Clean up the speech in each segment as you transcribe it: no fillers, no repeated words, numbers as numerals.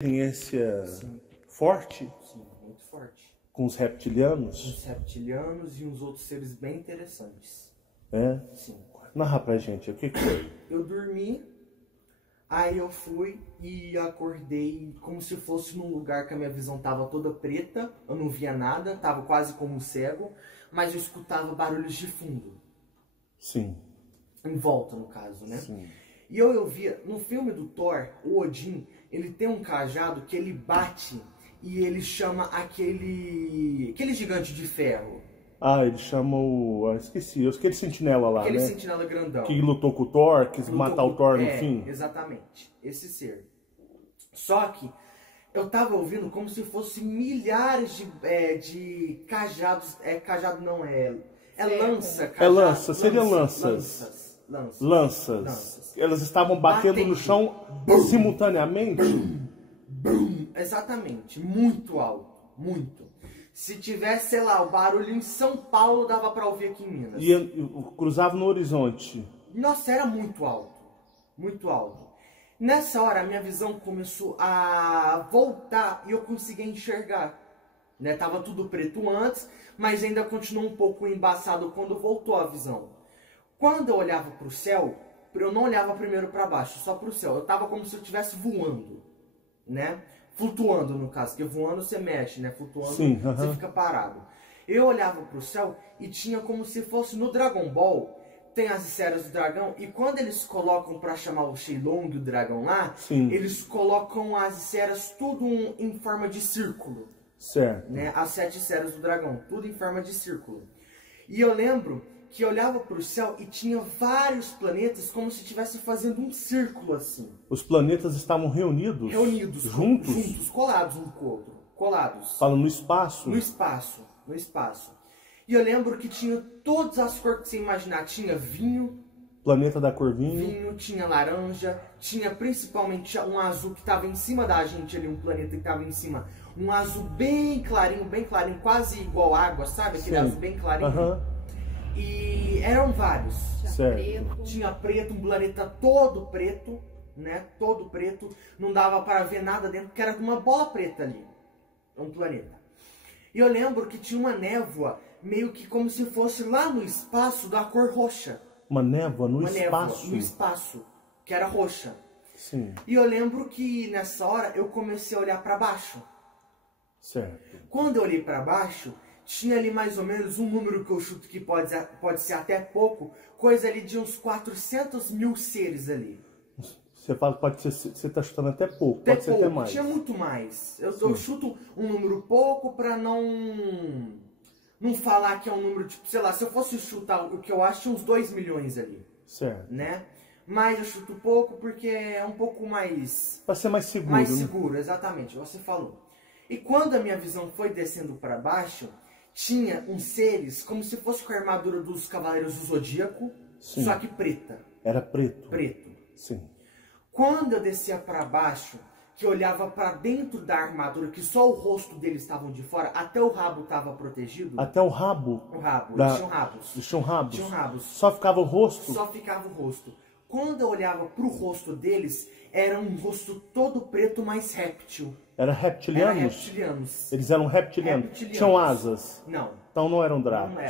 Experiência Sim, forte sim, muito forte. com os reptilianos? Os reptilianos e uns outros seres bem interessantes. É? Sim. Narra pra gente, o que foi? Eu dormi, aí eu fui e acordei como se fosse num lugar que a minha visão tava toda preta, eu não via nada, tava quase como um cego, mas eu escutava barulhos de fundo. Sim. Em volta, no caso, né? Sim. E eu via, no filme do Thor, o Odin, ele tem um cajado que ele bate e ele chama aquele gigante de ferro. Ah, ele chama o... esqueci, aquele sentinela lá, Aquele né? sentinela grandão. Que lutou com o Thor, quis matar o Thor no fim. Exatamente, esse ser. Só que eu tava ouvindo como se fosse milhares de cajados. Cajado não é. É lança, cajado. É lança, seria lanças. Lanças. Elas estavam batendo no chão simultaneamente? Exatamente, muito alto, muito. Se tivesse, sei lá, o barulho em São Paulo, dava pra ouvir aqui em Minas. E cruzava no horizonte. Nossa, era muito alto, muito alto. Nessa hora, a minha visão começou a voltar e eu consegui enxergar. Né? Tava tudo preto antes, mas ainda continuou um pouco embaçado quando voltou a visão. Quando eu olhava para o céu, eu não olhava primeiro para baixo, só para o céu. Eu tava como se eu estivesse voando, né? Flutuando, no caso, porque voando você mexe, né? Flutuando, sim, você fica parado. Eu olhava para o céu e tinha como se fosse no Dragon Ball, tem as esferas do dragão, e quando eles colocam para chamar o Shenlong, o dragão lá, sim, eles colocam as esferas tudo em forma de círculo. Certo. Né? As 7 esferas do dragão, tudo em forma de círculo. E eu lembro que eu olhava para o céu e tinha vários planetas como se estivesse fazendo um círculo assim. Os planetas estavam reunidos? Reunidos. Juntos? Juntos, colados um com o outro. Colados. Fala no espaço? No espaço. No espaço. E eu lembro que tinha todas as cores que você imaginar. Tinha vinho. Planeta da cor vinho. Vinho, tinha laranja. Tinha principalmente um azul que estava em cima da gente ali. Um planeta que estava em cima. Um azul bem clarinho, quase igual água, sabe? Aquele Sim. azul bem clarinho. Uhum. E eram vários. Certo. Tinha preto, um planeta todo preto, né? Todo preto. Não dava para ver nada dentro, porque era uma bola preta ali. Um planeta. E eu lembro que tinha uma névoa, meio que como se fosse lá no espaço da cor roxa. Uma névoa no espaço? Névoa no espaço, que era roxa. Sim. E eu lembro que nessa hora eu comecei a olhar para baixo. Certo. Quando eu olhei para baixo, tinha ali mais ou menos um número que eu chuto que pode ser até pouco, coisa ali de uns 400 mil seres ali. Você fala que pode ser, você está chutando até pouco, Até pode ser até mais. Tinha muito mais. Eu chuto um número pouco para não falar que é um número, tipo, sei lá, se eu fosse chutar o que eu acho, tinha uns 2 milhões ali. Certo. Né? Mas eu chuto pouco porque é um pouco mais... Para ser mais seguro. Mais né? seguro, exatamente, você falou. E quando a minha visão foi descendo para baixo, tinha uns seres como se fosse com a armadura dos Cavaleiros do Zodíaco, Sim. só que preta. Era preto. Preto. Sim. Quando eu descia para baixo, que eu olhava para dentro da armadura, que só o rosto deles estavam de fora, até o rabo estava protegido. Até o rabo? O rabo, da... eles tinham rabos. Eles tinham rabos? Tinham rabos. Só ficava o rosto? Só ficava o rosto. Quando eu olhava para o rosto deles, era um rosto todo preto, mais réptil. Era reptilianos? Era reptilianos. Eles eram reptilianos. Tinham asas? Não. Então não eram dracos? Não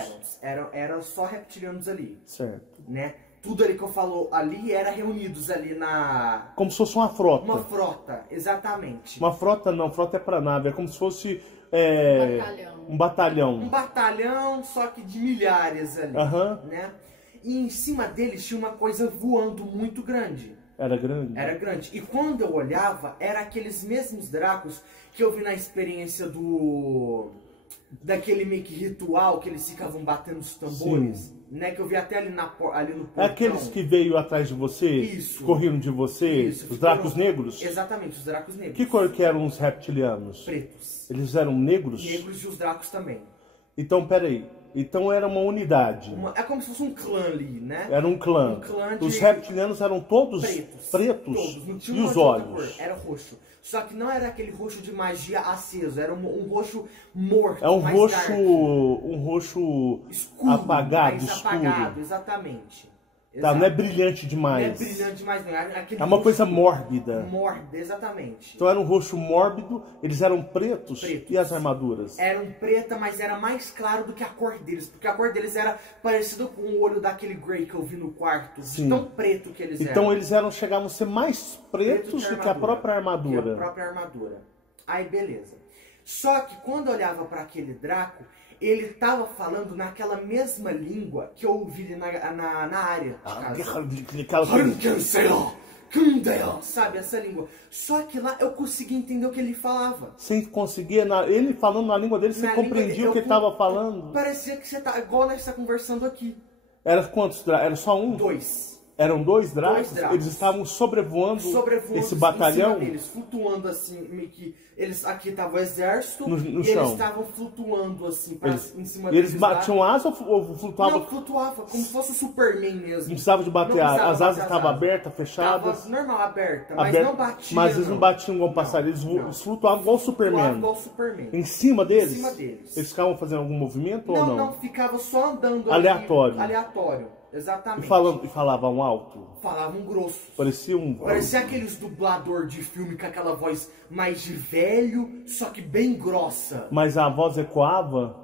eram. Eram só reptilianos ali. Certo. Né? Tudo ali que eu falo ali era reunidos ali na... Como se fosse uma frota. Uma frota, exatamente. Uma frota não, frota é para nave. É como se fosse um batalhão. Um batalhão, só que de milhares ali. Né? E em cima deles tinha uma coisa voando muito grande. Era grande? Era grande. E quando eu olhava, era aqueles mesmos dracos que eu vi na experiência daquele meio que ritual que eles ficavam batendo os tambores. Sim. Né? Que eu vi até ali no portão. É aqueles que veio atrás de você? Isso. Corriam de você? Isso. Os dracos negros? Exatamente, os dracos negros. Que cor que eram os reptilianos? Pretos. Eles eram negros? Negros e os dracos também. Então, peraí. Então era uma unidade. É como se fosse um clã ali, né? Era um clã. Um clã de... Os reptilianos eram todos pretos? Todos. Não tinha e uma os outra olhos? cor. Era roxo. Só que não era aquele roxo de magia aceso. Era um roxo morto. É um mais roxo. dark. Um roxo Escuro, apagado, mais escuro. apagado, exatamente. Tá, não é brilhante demais. Não é brilhante demais, não. É uma coisa mórbida. Mórbida, exatamente. Então era um roxo mórbido, eles eram pretos. E as armaduras? Eram preta, mas era mais claro do que a cor deles. Porque a cor deles era parecido com o olho daquele Grey que eu vi no quarto. Sim. Tão preto que eles eram. Então eles chegavam a ser mais pretos do que a própria armadura. Que a própria armadura. Aí beleza. Só que quando eu olhava para aquele Draco, ele tava falando naquela mesma língua que eu ouvi na área de casa. Sabe, essa língua. Só que lá eu conseguia entender o que ele falava. Você conseguia, ele falando na língua dele, você compreendia o que ele tava falando? Parecia que você tá igual nós está conversando aqui. Era quantos? Era só um? 2. Eram 2 dragos? Eles estavam sobrevoando esse batalhão? Em cima deles, flutuando assim, meio que... Eles, aqui tava o exército no e chão. Eles estavam flutuando assim, em cima deles. Eles batiam asa ou flutuavam? Não, flutuava, como se fosse o Superman mesmo. Não precisava de bater as asas estavam abertas, fechadas? Tava normal, aberta, mas não batia. Mas eles não batiam igual passarinho, eles flutuavam igual o Superman. Igual o Superman. Em cima deles? Em cima deles. Eles ficavam fazendo algum movimento ou não? Não, ficava só andando aleatório. Ali, aleatório, exatamente. E falavam alto? Falavam grosso. Parecia aqueles dublador de filme com aquela voz mais de velho, só que bem grossa. Mas a voz ecoava?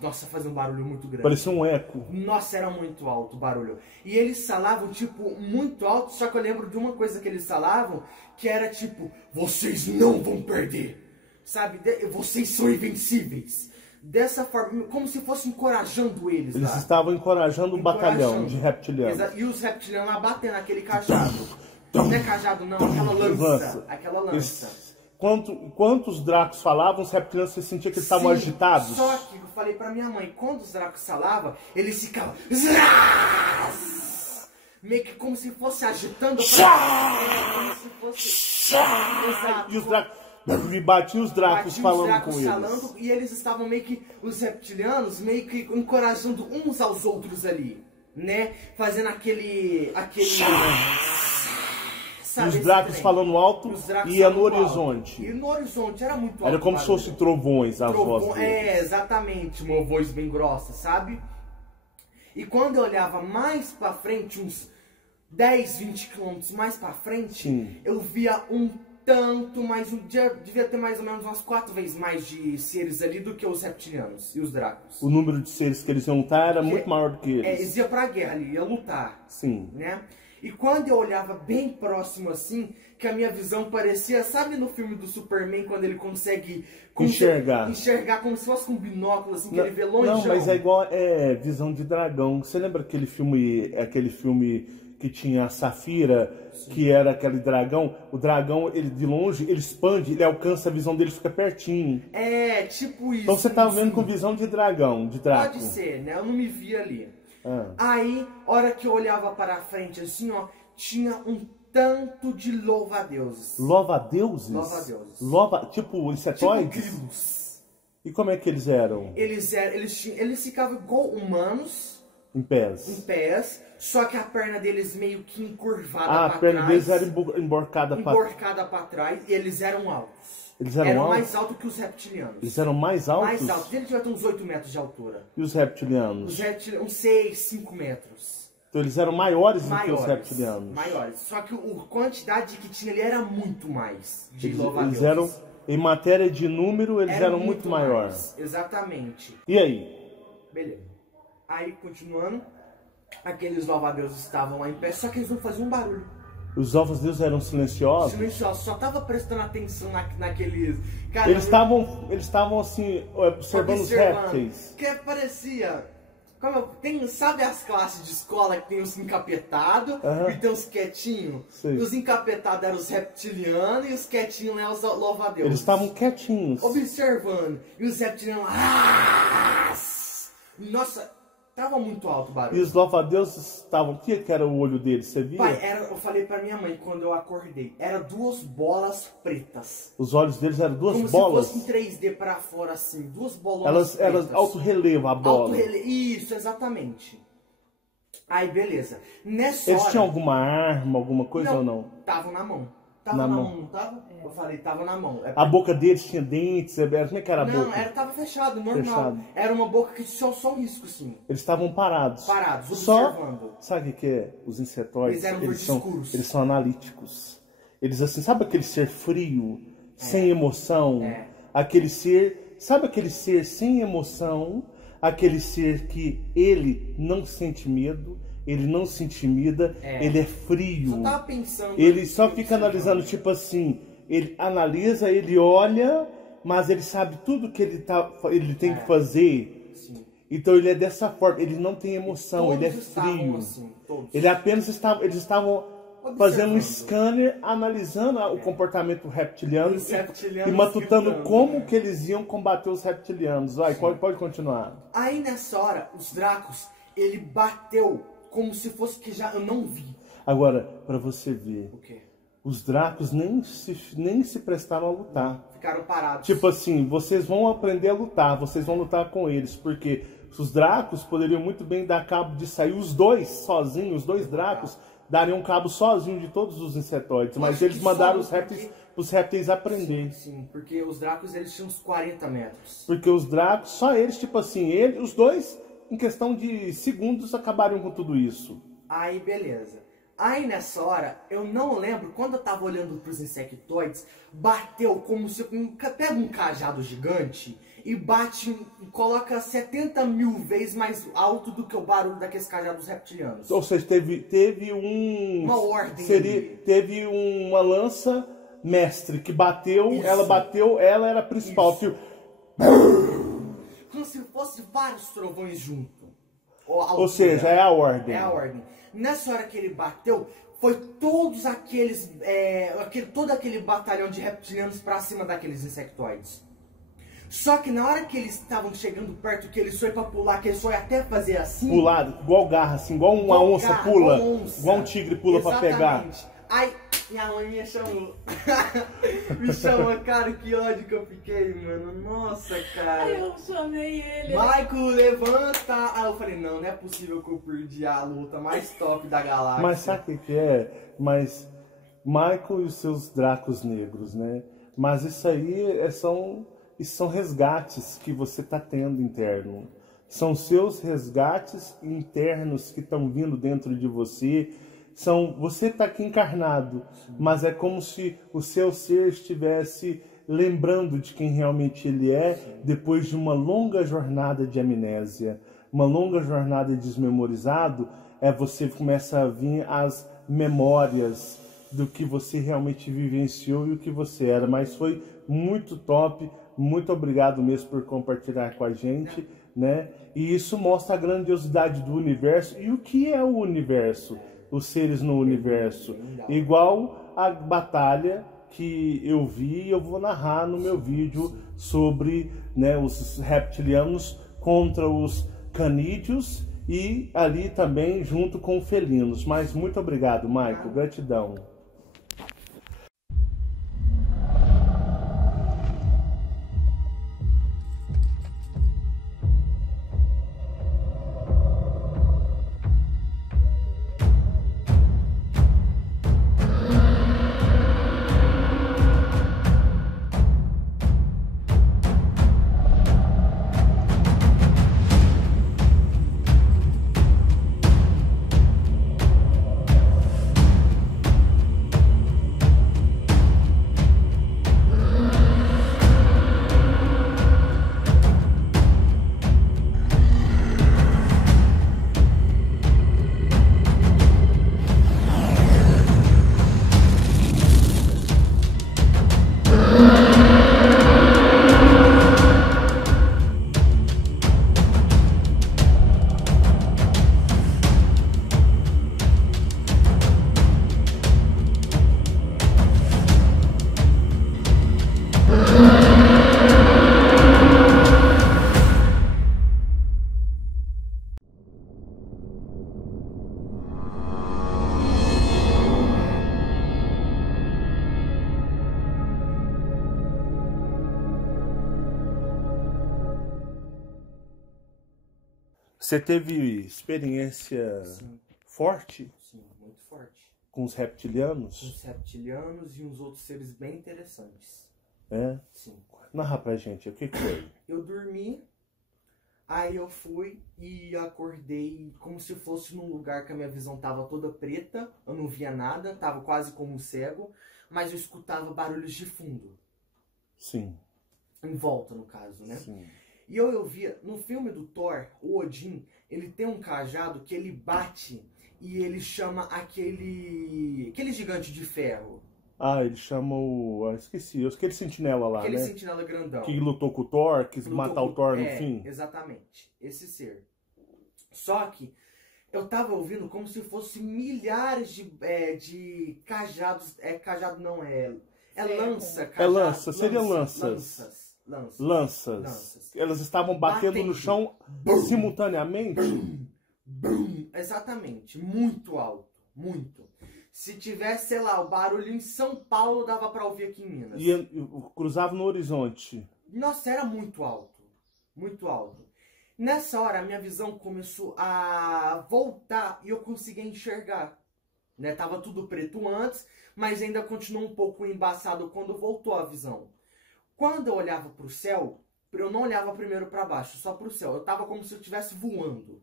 Nossa, fazia um barulho muito grande. Parecia um eco. Nossa, era muito alto o barulho. E eles falavam, tipo, muito alto, só que eu lembro de uma coisa que eles falavam, que era tipo, vocês não vão perder. Sabe? Vocês são invencíveis. Dessa forma, como se fosse encorajando eles. Eles estavam encorajando o batalhão de reptilianos. E os reptilianos lá batendo naquele cajado. Não é cajado não, aquela lança. Aquela lança. Quantos dracos falavam, os reptilianos você sentia que eles estavam agitados? Só que eu falei pra minha mãe, quando os dracos falavam, eles ficavam... meio que como se fosse agitando. Como se fosse... Exato. E os dracos... E batiam os dracos falando com eles. E eles estavam meio que, os reptilianos, meio que encorajando uns aos outros ali, né? Fazendo aquele... Sabe, os dracos falando alto e ia no horizonte. E no horizonte, era muito alto. Era como se fossem trovões as vozes deles. É, exatamente, uma voz bem grossa, sabe? E quando eu olhava mais pra frente, uns 10, 20 quilômetros mais pra frente, eu via tanto, mas devia ter mais ou menos umas 4 vezes mais de seres ali do que os reptilianos e os dracos. O número de seres que eles iam lutar era muito maior do que eles. Eles iam pra guerra ali, iam lutar. Sim. Né? E quando eu olhava bem próximo assim, que a minha visão parecia, sabe no filme do Superman, quando ele consegue enxergar como se fosse com um binóculo, assim, que ele vê longe. Não, mas é igual visão de dragão. Você lembra aquele filme que tinha a Safira, que era aquele dragão? O dragão, ele de longe, ele expande, ele alcança, a visão dele fica pertinho. É, tipo isso. Então você tava vendo com visão de dragão, de draco. Pode ser, né? Eu não me vi ali. Aí, hora que eu olhava para frente, assim, ó, tinha um tanto de louva-deuses. Louva-deuses? Louva-deuses. Tipo insetoides? Tipo grilos. E como é que eles eram? Eles ficavam igual humanos. Em pés. Só que a perna deles meio que encurvada pra trás. A perna deles era emborcada pra trás. E eles eram altos. Eles eram mais altos que os reptilianos. Eles eram mais altos? Mais altos. Eles devia ter uns 8 metros de altura. E os reptilianos? Os reptilianos, uns 6, 5 metros. Então eles eram maiores do que os reptilianos? Maiores. Só que a quantidade que tinha ali era muito mais. Eles eram, em matéria de número, eles eram muito maiores. Exatamente. E aí? Beleza. Aí, continuando, aqueles louva-deuses estavam lá em pé, só que eles não faziam barulho. Os louva-deuses eram silenciosos? Silenciosos, só tava prestando atenção naqueles... Cara, eles estavam assim, observando os répteis. Que parecia... sabe as classes de escola que tem os encapetados e tem os quietinhos? Os encapetados eram os reptilianos e os quietinhos eram os louva-deuses. Eles estavam quietinhos. Observando. E os reptilianos... Nossa, tava muito alto o barulho. E os louva-deuses estavam... O que era o olho deles? Você via? Pai, eu falei pra minha mãe quando eu acordei. Era 2 bolas pretas. Os olhos deles eram 2 bolas? Como se fosse em 3D pra fora, assim. 2 bolonas pretas. Elas auto-relevam a bola. Isso, exatamente. Aí, beleza. Eles tinham alguma arma, alguma coisa ou não? Estavam na mão. Tava na mão, não tava? Eu falei, tava na mão. A boca deles tinha dentes, como é que era a Não, boca? tava fechado, normal. Fechado. Era uma boca que tinha só um risco, assim. Eles estavam parados. Parados, Só, observando. sabe o que é? Os insetóides, Eles são analíticos. Eles assim, sabe aquele ser frio, sem emoção? Aquele ser, sabe aquele ser sem emoção? Aquele ser que ele não sente medo, ele não se intimida, ele é frio. Só tava pensando. Ele só fica analisando, tipo assim, ele analisa, ele olha, mas ele sabe tudo que ele tem que fazer. Sim. Então ele é dessa forma, ele não tem emoção, ele é frio. Assim, ele apenas eles estavam fazendo um scanner, analisando o comportamento reptiliano e matutando como que eles iam combater os reptilianos. Vai, pode continuar. Aí nessa hora, os Dracos, ele bateu como se fosse que já eu não vi. Agora, pra você ver, O quê? os Dracos nem se prestaram a lutar. Ficaram parados. Tipo assim, vocês vão aprender a lutar, vocês vão lutar com eles, porque os Dracos poderiam muito bem dar cabo de sair os dois sozinhos, os dois Dracos dariam cabo sozinho de todos os insetóides, mas eles mandaram os répteis aprender. Sim, porque os Dracos eles tinham uns 40 metros. Porque os Dracos, só eles, tipo assim, os dois, em questão de segundos, acabaram com tudo isso. Aí, beleza. Aí, nessa hora, eu não lembro, quando eu tava olhando pros insectoides, bateu como se... Pega um cajado gigante e bate, coloca 70 mil vezes mais alto do que o barulho daqueles cajados reptilianos. Ou seja, teve uma ordem. Teve uma lança mestre que bateu, isso. ela era a principal. Como se fosse vários trovões juntos. Ou seja, é a ordem. É a ordem. Nessa hora que ele bateu, foi todos aqueles... todo aquele batalhão de reptilianos pra cima daqueles insectoides. Só que na hora que eles estavam chegando perto, que eles foi pra pular, que eles foi até fazer assim... Pular, igual garra, assim, igual uma onça pula. Igual um tigre pula. Exatamente. Pra pegar. Aí, minha mãe me chamou. Me chamou, cara, que ódio que eu fiquei, mano. Nossa, cara. Aí eu chamei ele. Michael, levanta. Aí eu falei, não é possível que eu perdi a luta mais top da galáxia. Mas sabe o que é? Mas Michael e os seus Dracos negros, né? Mas isso aí são resgates que você está tendo interno. São seus resgates internos que estão vindo dentro de você. Você está aqui encarnado, mas é como se o seu ser estivesse lembrando de quem realmente ele é depois de uma longa jornada de amnésia, uma longa jornada de desmemorizado. Você começa a vir as memórias do que você realmente vivenciou e o que você era. Mas foi muito top. Muito obrigado mesmo por compartilhar com a gente, né? E isso mostra a grandiosidade do universo. E o que é o universo? Os seres no universo. Igual a batalha que eu vi e eu vou narrar no meu vídeo sobre, né, os reptilianos contra os canídeos e ali também junto com felinos. Mas muito obrigado, Michael. Gratidão. Você teve experiência forte? Sim, muito forte. Com os reptilianos? Uns reptilianos e uns outros seres bem interessantes. É? Sim. Narra pra gente, o que foi? Eu dormi, aí eu fui e acordei como se fosse num lugar que a minha visão tava toda preta, eu não via nada, tava quase como um cego, mas eu escutava barulhos de fundo. Sim. Em volta, no caso, né? Sim. E eu via, no filme do Thor, o Odin, ele tem um cajado que ele bate e ele chama aquele gigante de ferro. Ah, ele chama o... esqueci, aquele sentinela lá, Aquele né? sentinela grandão. Que lutou com o Thor, quis matar o Thor no fim. Exatamente, esse ser. Só que eu tava ouvindo como se fosse milhares de cajados. Cajado não, é lança. Cajado, lança, seria lanças. Lanças. Elas estavam batendo no chão simultaneamente? Exatamente, muito alto, muito. Se tivesse, sei lá, o barulho em São Paulo, dava pra ouvir aqui em Minas. E cruzava no horizonte. Nossa, era muito alto, muito alto. Nessa hora, a minha visão começou a voltar e eu consegui enxergar. Né? Tava tudo preto antes, mas ainda continuou um pouco embaçado quando voltou a visão. Quando eu olhava pro céu, eu não olhava primeiro para baixo, só pro céu. Eu tava como se eu estivesse voando,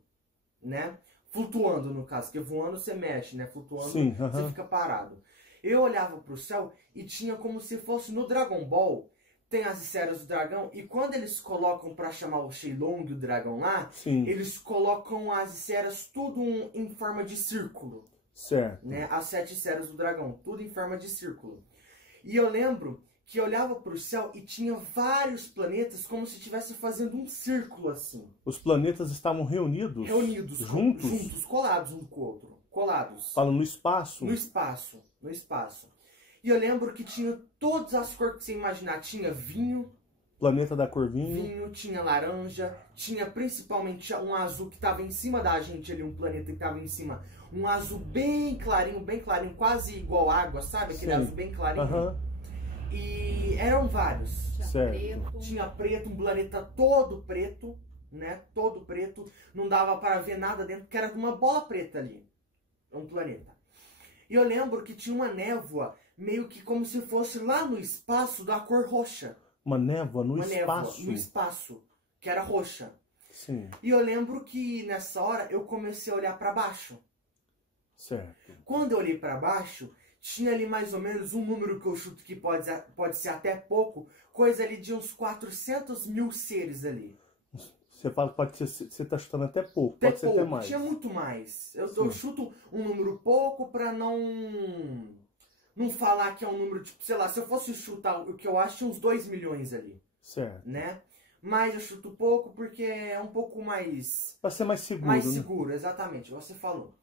né? Flutuando, no caso, porque voando você mexe, né? Flutuando, sim, você fica parado. Eu olhava pro céu e tinha como se fosse no Dragon Ball, tem as esferas do dragão, e quando eles colocam pra chamar o Shenlong, o dragão lá, sim, eles colocam as esferas tudo em forma de círculo. Certo. Né? As 7 esferas do dragão, tudo em forma de círculo. E eu lembro que eu olhava pro céu e tinha vários planetas como se estivesse fazendo um círculo assim. Os planetas estavam reunidos? Reunidos. Juntos? Juntos, colados um com o outro. Colados. Fala no espaço? No espaço. No espaço. E eu lembro que tinha todas as cores que você imaginar. Tinha vinho. Planeta da cor vinho. Vinho, tinha laranja. Tinha principalmente um azul que estava em cima da gente ali. Um planeta que estava em cima. Um azul bem clarinho, quase igual água, sabe? Aquele azul bem clarinho. E eram vários. Tinha preto, um planeta todo preto, né? Todo preto. Não dava para ver nada dentro, porque era uma bola preta ali. Um planeta. E eu lembro que tinha uma névoa, meio que como se fosse lá no espaço da cor roxa. Uma névoa no espaço? Névoa no espaço, que era roxa. Sim. E eu lembro que nessa hora eu comecei a olhar para baixo. Certo. Quando eu olhei para baixo, tinha ali mais ou menos um número que eu chuto que pode ser até pouco, coisa ali de uns 400 mil seres ali. Você fala que pode ser, você está chutando até pouco, pode ser até mais. Tinha muito mais. Eu chuto um número pouco para não falar que é um número, tipo, sei lá, se eu fosse chutar o que eu acho, tinha uns 2 milhões ali. Certo. Né? Mas eu chuto pouco porque é um pouco mais... Para ser mais seguro, mais né? seguro, exatamente, você falou.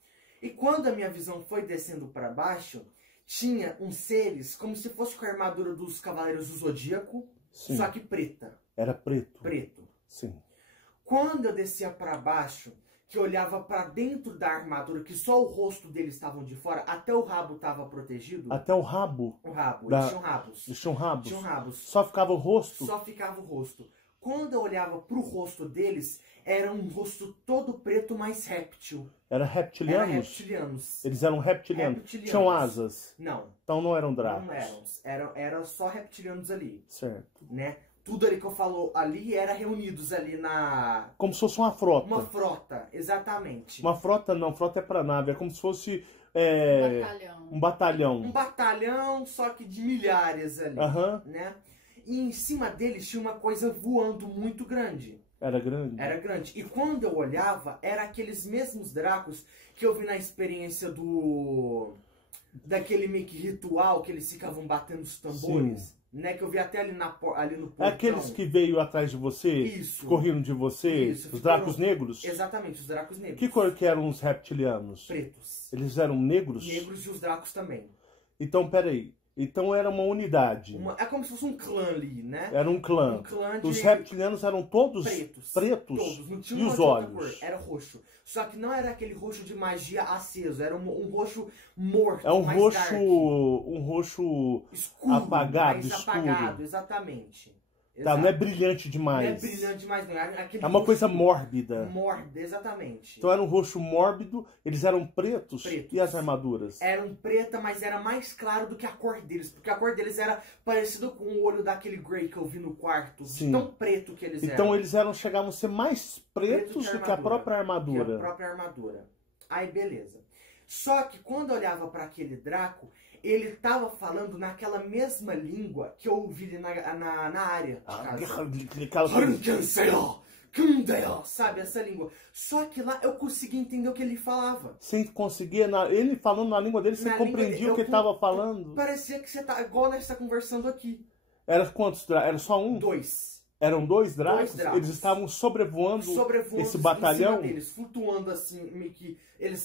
E quando a minha visão foi descendo para baixo, tinha uns seres como se fosse com a armadura dos Cavaleiros do Zodíaco, sim, só que preta. Era preto. Preto. Sim. Quando eu descia para baixo, que eu olhava para dentro da armadura, que só o rosto deles estavam de fora, até o rabo estava protegido. Até o rabo? O rabo, eles tinham rabos. Eles tinham rabos? Tinham rabos. Só ficava o rosto? Só ficava o rosto. Quando eu olhava pro rosto deles, era um rosto todo preto, mais réptil. Era reptilianos? Era reptilianos. Eles eram reptilianos? Tinham asas? Não. Então não eram dracos? Não eram. Eram só reptilianos ali. Certo. Né? Tudo ali que eu falo ali era reunidos ali na... Como se fosse uma frota. Uma frota, exatamente. Uma frota não, frota é pra nave. É como se fosse... um batalhão. Um batalhão, só que de milhares ali. Né? E em cima deles tinha uma coisa voando muito grande. Era grande? Era grande. E quando eu olhava, era aqueles mesmos dracos que eu vi na experiência daquele meio que ritual que eles ficavam batendo os tambores. Sim. Né, que eu vi até ali no portão. Aqueles que veio atrás de você? Isso. Correndo de você? Isso. Os dracos negros? Exatamente, os dracos negros. Que cor que eram os reptilianos? Pretos. Eles eram negros? Negros e os dracos também. Então, peraí. Então era uma unidade. É como se fosse um clã ali, né? Era um clã. Um clã de... Os reptilianos eram todos pretos? Todos. Não tinha e os olhos? Cor. Era roxo. Só que não era aquele roxo de magia aceso. Era um roxo morto, é um mais roxo, dark. Um roxo escuro, apagado, mais escuro. Apagado, exatamente. Tá, não é brilhante demais. Não é brilhante demais, não. É uma coisa mórbida. Mórbida, exatamente. Então era um roxo mórbido, eles eram pretos. E as armaduras? Eram preta, mas era mais claro do que a cor deles. Porque a cor deles era parecido com o olho daquele Grey que eu vi no quarto. Sim. De tão preto que eles eram. Então eles chegavam a ser mais pretos do que a própria armadura. Que a própria armadura. Aí beleza. Só que quando eu olhava para aquele Draco, ele tava falando naquela mesma língua que eu ouvi na área de casa. Sabe, essa língua. Só que lá eu conseguia entender o que ele falava. Você conseguia, ele falando na língua dele, você compreendia o que ele tava falando? Parecia que você tá igual nós tá conversando aqui. Era quantos? Era só um? 2. Eram 2 dracos? Eles estavam sobrevoando esse batalhão? Em cima deles, flutuando assim, meio que...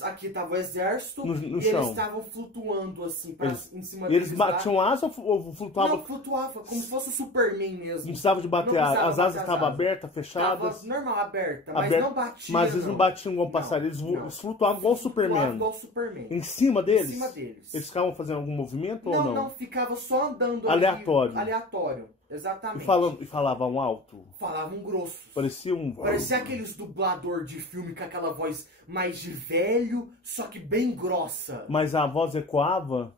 Aqui tava o exército no e chão. Eles estavam flutuando assim, em cima deles. E eles batiam asa ou flutuavam? Não, flutuava, como se fosse o Superman mesmo. Não precisava de bater, as asas estavam abertas, fechadas? Tava normal, aberta, mas não batia. Mas eles não batiam igual passarinho, eles flutuavam igual o Superman. Igual o Superman. Em cima deles? Em cima deles. Eles ficavam fazendo algum movimento ou não? Não, ficava só andando aleatório. Ali, aleatório, exatamente. E falavam alto? Falavam grosso. Parecia aqueles dublador de filme com aquela voz mais de velho, só que bem grossa. Mas a voz ecoava?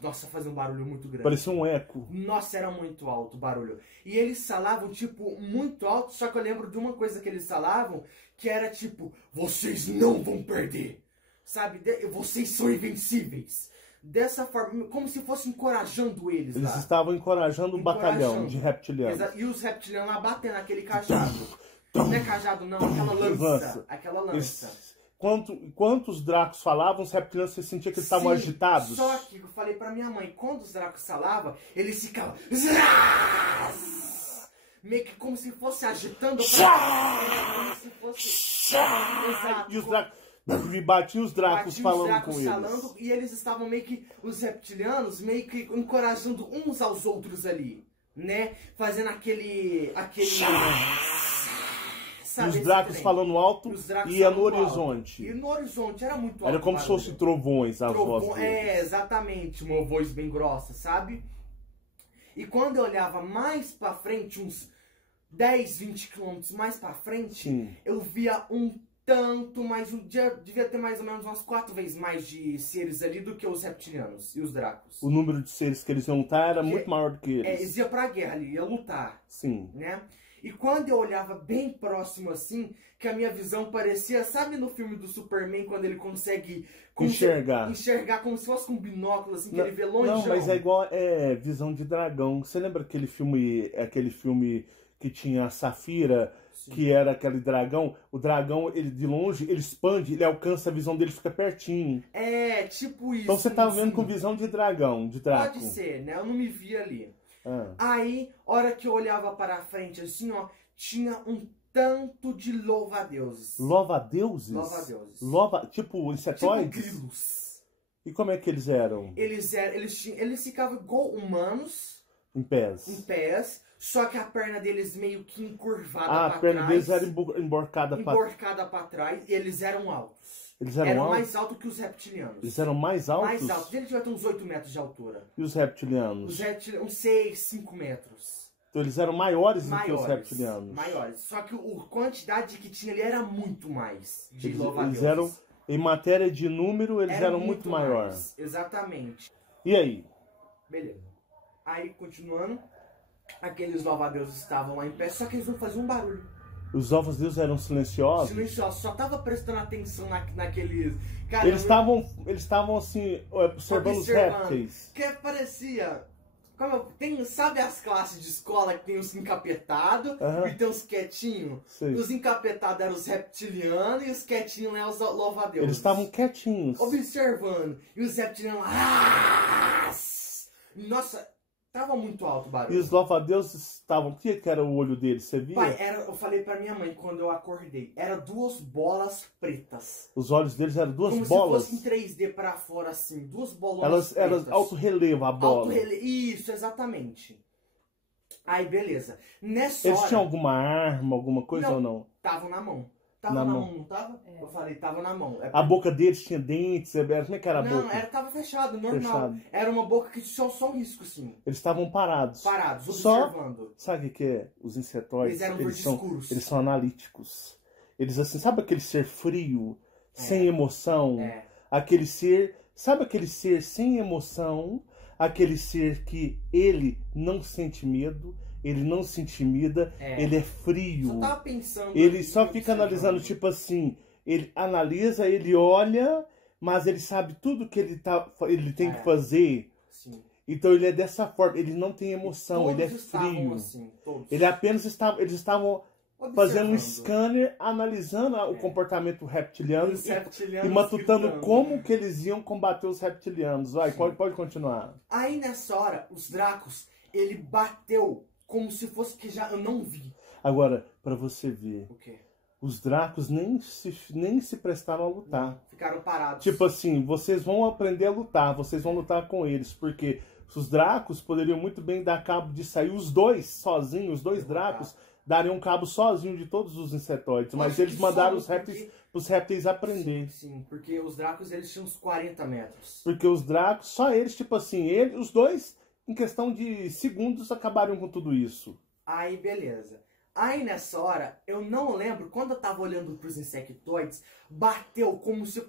Nossa, fazia um barulho muito grande. Parecia um eco. Nossa, era muito alto o barulho. E eles falavam, tipo, muito alto, só que eu lembro de uma coisa que eles falavam, que era tipo, vocês não vão perder. Sabe? Vocês são invencíveis. Dessa forma, como se fosse encorajando eles. Eles estavam encorajando o batalhão de reptilianos. E os reptilianos lá batendo aquele cajado. Não é cajado não, aquela lança. Aquela lança. Enquanto os dracos falavam, os reptilianos, você sentia que eles estavam agitados? Só que eu falei pra minha mãe, quando os dracos falavam, eles ficavam... meio que como se fosse agitando. Como se fosse... Exato. E os dracos... E batiam os dracos falando com eles. E eles estavam meio que, os reptilianos, meio que encorajando uns aos outros ali, né? Fazendo aquele... Sabe, os dracos falando alto e ia no horizonte. E no horizonte, era muito alto. Era como se fossem trovões as vozes deles. É, exatamente, uma voz bem grossa, sabe? E quando eu olhava mais pra frente, uns 10, 20 quilômetros mais pra frente, eu via tanto, mas devia ter mais ou menos umas 4 vezes mais de seres ali do que os reptilianos e os dracos. O número de seres que eles iam lutar era muito maior do que eles. Eles iam pra guerra ali, iam lutar. Sim. Né? E quando eu olhava bem próximo assim, que a minha visão parecia, sabe no filme do Superman, quando ele consegue enxergar como se fosse com um binóculo, assim, que ele vê longe? Não, mas é igual visão de dragão. Você lembra aquele filme que tinha a Safira, que era aquele dragão? O dragão, ele de longe, ele expande, ele alcança, a visão dele fica pertinho. É, tipo isso. Então você tava vendo com visão de dragão, de draco. Pode ser, né? Eu não me vi ali. Aí, hora que eu olhava para frente, assim, ó, tinha um tanto de louva-deuses. Louva-deuses? Louva-deuses. Tipo insetoides? Tipo grilos. E como é que eles eram? Eles ficavam igual humanos. Em pés. Só que a perna deles meio que encurvada pra trás. A perna deles era emborcada pra trás. E eles eram altos. Eles eram mais altos que os reptilianos. Eles eram mais altos? Mais altos. Eles devia ter uns 8 metros de altura. E os reptilianos? Os reptilianos, uns 6, 5 metros. Então eles eram maiores do que os reptilianos? Maiores. Só que a quantidade que tinha ali era muito mais de eles eram, em matéria de número, eles eram muito maiores. Exatamente. E aí? Beleza. Aí, continuando, aqueles louva-deuses estavam lá em pé, só que eles não faziam um barulho. Os louva-deuses eram silenciosos? Silenciosos, só tava prestando atenção naqueles... Cara, eles estavam assim, observando os répteis. Que parecia... sabe as classes de escola que tem os encapetados e tem os quietinhos? Os encapetados eram os reptilianos e os quietinhos eram os louva-deuses. Eles estavam quietinhos. Observando. E os reptilianos lá... Nossa... Tava muito alto o barulho. E os louva-deuses estavam... O que era o olho deles? Você via? Pai, eu falei pra minha mãe quando eu acordei. Era 2 bolas pretas. Os olhos deles eram 2 bolas? Como se fosse em 3D pra fora, assim. 2 bolonas pretas. Elas auto-relevo a bola. Isso, exatamente. Aí, beleza. Eles tinham alguma arma, alguma coisa ou não? Estavam na mão. Tava Na na mão. mão, não tava? Eu falei, tava na mão. A boca deles tinha dentes, como é que era a Não, boca? tava fechado, normal. Fechado. Era uma boca que tinha só um risco, assim. Eles estavam parados. Parados, Só, observando. sabe o que é? Os insetóides, Eles eram verdes escuros. eles são analíticos. Eles assim, sabe aquele ser frio, sem emoção? Aquele ser, sabe aquele ser sem emoção? Aquele ser que ele não sente medo, ele não se intimida, ele é frio. Só tava pensando. Ele só fica analisando, tipo assim, ele analisa, ele olha, mas ele sabe tudo que ele tem que fazer. Sim. Então ele é dessa forma, ele não tem emoção, ele é frio. Assim, ele apenas eles estavam fazendo um scanner, analisando o comportamento reptiliano e matutando como que eles iam combater os reptilianos. Vai, pode continuar. Aí nessa hora, os Dracos, ele bateu como se fosse que já eu não vi. Agora, pra você ver, O quê? os Dracos nem se prestaram a lutar. Não, ficaram parados. Tipo assim, vocês vão aprender a lutar, vocês vão lutar com eles, porque os Dracos poderiam muito bem dar cabo de sair os dois sozinhos, os dois Dracos dariam cabo sozinho de todos os insetóides, mas eles mandaram os répteis aprender. Sim, porque os Dracos eles tinham uns 40 metros. Porque os Dracos, só eles, tipo assim, os dois, em questão de segundos, acabaram com tudo isso. Aí, beleza. Aí, nessa hora, eu não lembro, quando eu tava olhando pros insectoides, bateu como se...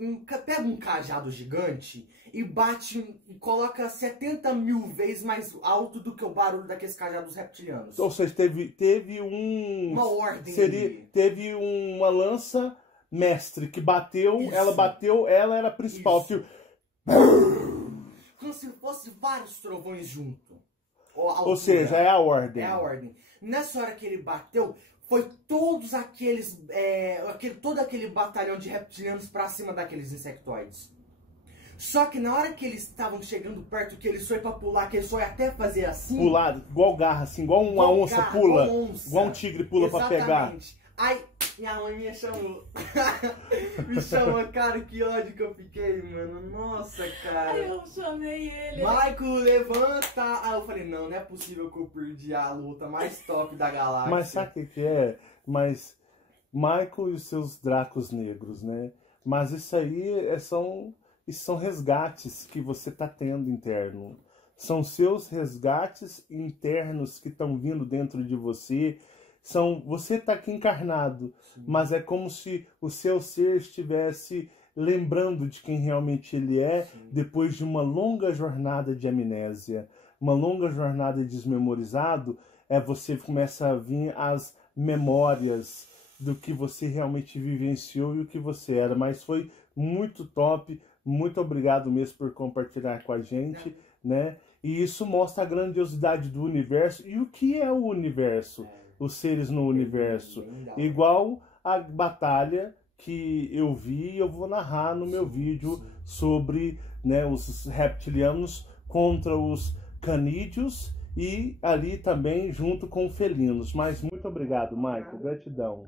Pega um cajado gigante e bate e coloca 70 mil vezes mais alto do que o barulho daqueles cajados reptilianos. Ou seja, teve uma ordem. Teve uma lança mestre que bateu, ela era a principal. Como se fosse vários trovões junto. Ou seja, é a ordem. É a ordem. Nessa hora que ele bateu, foi todos aqueles... todo aquele batalhão de reptilianos pra cima daqueles insectoides. Só que na hora que eles estavam chegando perto, que eles foi pra pular, que eles foi até fazer assim... Pular, igual garra, assim, igual uma onça pula. Igual um tigre pula. Exatamente. Pra pegar. Aí, minha mãe me chamou. Me chamou, cara, que ódio que eu fiquei, mano. Nossa, cara. Aí eu chamei ele. Michael, levanta. Aí eu falei, não é possível que eu perdi a luta mais top da galáxia. Mas sabe o que é? Mas Michael e os seus Dracos negros, né? Mas isso aí são resgates que você tá tendo interno. São seus resgates internos que estão vindo dentro de você. Você está aqui encarnado, mas é como se o seu ser estivesse lembrando de quem realmente ele é, depois de uma longa jornada de amnésia, uma longa jornada de desmemorizado, você começa a vir as memórias do que você realmente vivenciou e o que você era. Mas foi muito top, muito obrigado mesmo por compartilhar com a gente, né? E isso mostra a grandiosidade do universo e o que é o universo. Os seres no universo. Igual a batalha que eu vi e eu vou narrar no meu vídeo sobre, né, os reptilianos contra os canídeos e ali também junto com felinos. Mas muito obrigado, Michael. Gratidão.